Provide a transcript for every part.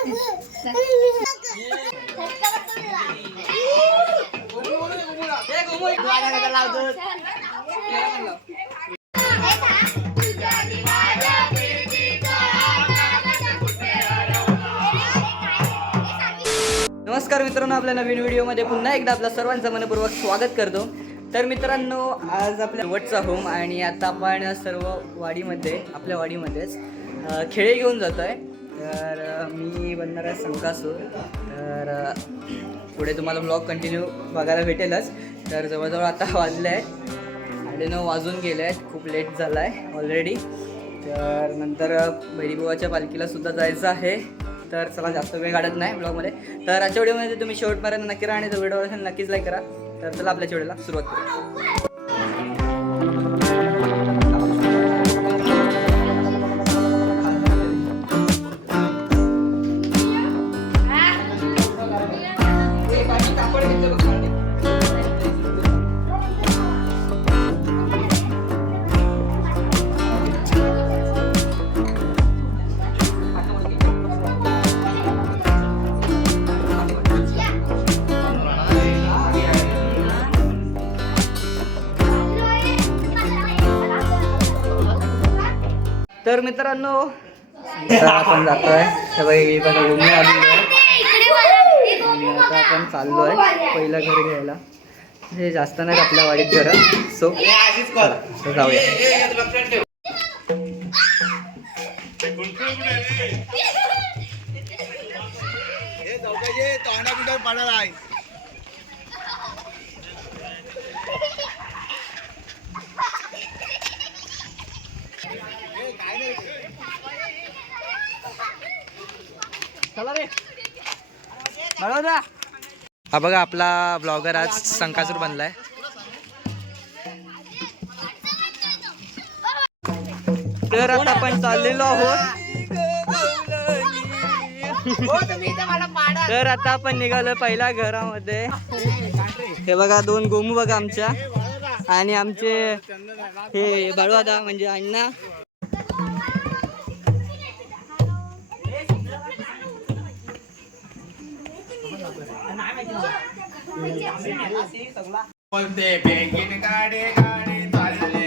नमस्कार मित्रांनो आपल्या नवीन व्हिडिओमध्ये पुन्हा एकदा आपलं सर्वांचं मनपूर्वक स्वागत करतो. तर मित्रांनो आज आपल्या वटचा होम आणि आता आपण सर्व वाडीमध्ये आपल्या वाडीमध्येच खेळे घेऊन जातो आहे तर मी बनणार आहे संकासूर. तर पुढे तुम्हाला ब्लॉग कंटिन्यू बघायला भेटेलच. तर जवळजवळ आता वाजले आहे साडेनऊ वाजून गेले आहेत. खूप लेट झाला आहे ऑलरेडी तर नंतर भैरीबुवाच्या पालखीला सुद्धा जायचं आहे. तर चला जास्त वेळ काढत नाही ब्लॉगमध्ये तर आजच्या व्हिडिओमध्ये तुम्ही शेवटपर्यंत नक्की राहा आणि तो व्हिडिओ असेल नक्कीच लाईक करा. तर चला आपल्या व्हिडिओला सुरुवात करू. तर मित्रांनो आता आपण जातोय. सगळी बघा घुमून आलेलो आहे. आणि आता आपण चाललो आहे पहिलं घर घ्यायला. हे जास्त नाहीत आपल्या वाडीत घर? सो चला, तर जाऊया. चला रे. हा बघा आपला ब्लॉगर आज संकासूर बनलाय. तर आता आपण चाललेलो आहोत. तर आता आपण निघालो पहिल्या घरामध्ये. हे बघा दोन गोमू बघा आमच्या. आणि आमचे हे बळवादा म्हणजे अण्णा. बोलते बेगीन गाडी गाडी चालले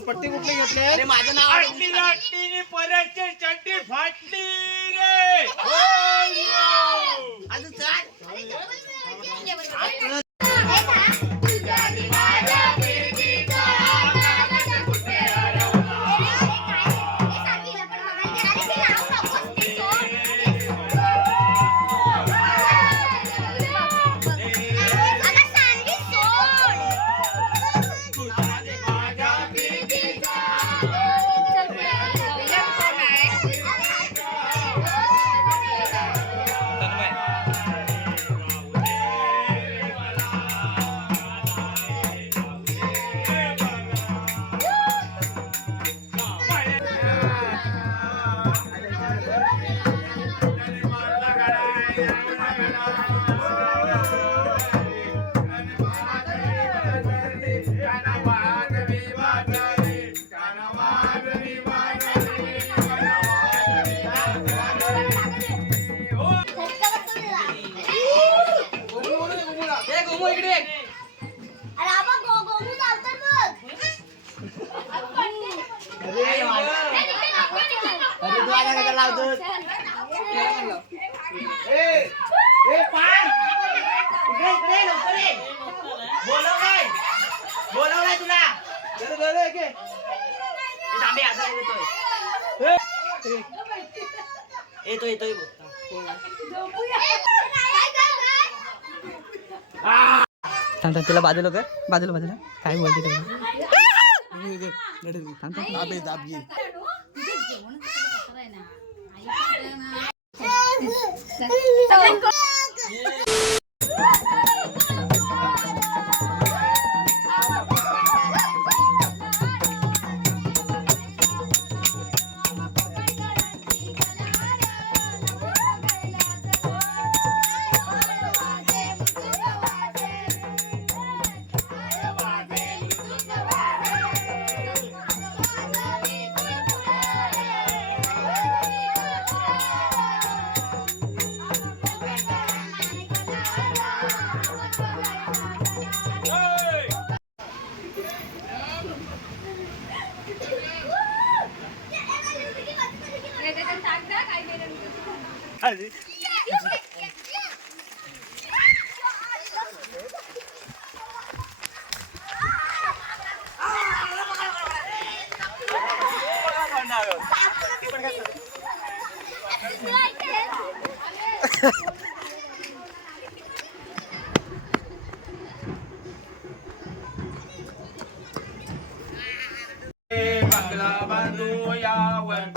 पट्टी कुठली घेतली अरे माझं नाव परत चड्डी फाटली रे. येतोय येतोय थांब थांब तिला बाजूला कर. बाजूला बाजूला. काय बोलते ते? थांब थांब बंगला बांधूया वरचेवरी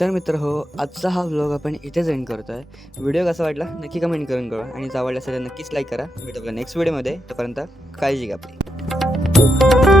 तर मित्र हो आजचा हा व्लॉग आपण इथेच एंड करतो आहे व्हिडिओ कसा वाटला नक्की कमेंट करून कळवा. आणि जर आवडला असेल तर नक्कीच लाईक करा. भेटू आपल्या नेक्स्ट व्हिडिओमध्ये तोपर्यंत काळजी घ्या आपली.